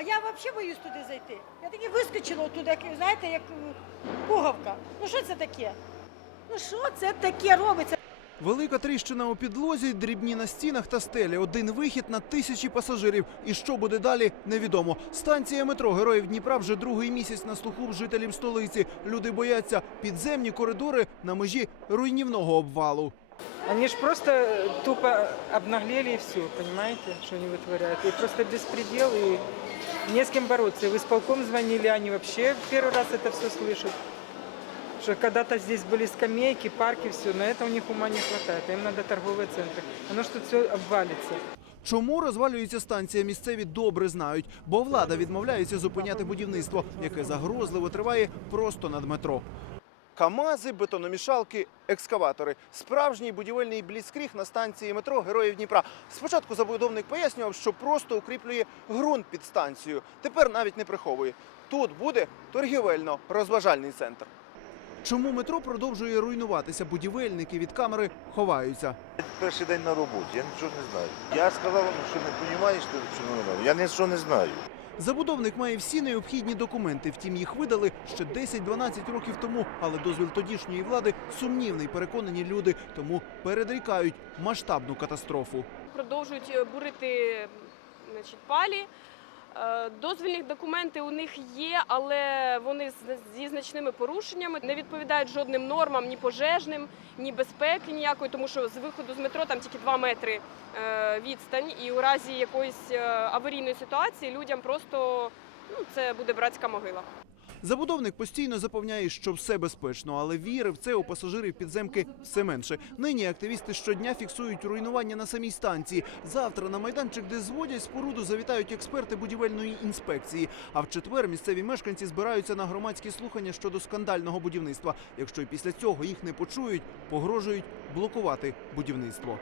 А я взагалі боюсь туди зайти. Я таки вискочила туди, знаєте, як е, пугавка. Ну що це таке? Ну що це таке робиться? Велика тріщина у підлозі, дрібні на стінах та стелі. Один вихід на тисячі пасажирів. І що буде далі, невідомо. Станція метро Героїв Дніпра вже другий місяць на слуху в жителів столиці. Люди бояться підземні коридори на межі руйнівного обвалу. Они ж просто тупо обнаглели и все, понимаете, что они вытворяют. И просто беспредел, и не с кем бороться. И в исполком звонили, они вообще первый раз это все слышат. Что когда-то здесь были скамейки, парки, все, на это у них ума не хватает. Им надо торговые центры. Оно что все обвалится. Чому розвалюється станція, місцеві добре знають, бо влада відмовляється зупиняти будівництво, яке загрозливо триває просто над метро. Камази, бетономішалки, екскаватори. Справжній будівельний бліцкріг на станції метро Героїв Дніпра. Спочатку забудовник пояснював, що просто укріплює ґрунт під станцією. Тепер навіть не приховує. Тут буде торгівельно-розважальний центр. Чому метро продовжує руйнуватися? Будівельники від камери ховаються. Перший день на роботі, я нічого не знаю. Я сказав що не розумієш, що не знаю. Я нічого не знаю. Забудовник має всі необхідні документи. Втім, їх видали ще 10-12 років тому. Але дозвіл тодішньої влади сумнівний, переконані люди, тому передрікають масштабну катастрофу. продовжують е, бурити значить, палі. Е, Дозвільні документи у них є, але вони зі значними порушеннями не відповідають жодним нормам, ні пожежним, ні безпеки ніякої, тому що з виходу з метро там тільки 2 метри е, відстань, і у разі якоїсь е, аварійної ситуації людям просто ну, це буде братська могила. Забудовник постійно запевняє, що все безпечно, але віри в це у пасажирів підземки все менше. Нині активісти щодня фіксують руйнування на самій станції. Завтра на майданчик, де зводять споруду, завітають експерти будівельної інспекції. А в четвер місцеві мешканці збираються на громадські слухання щодо скандального будівництва. Якщо й після цього їх не почують, погрожують блокувати будівництво.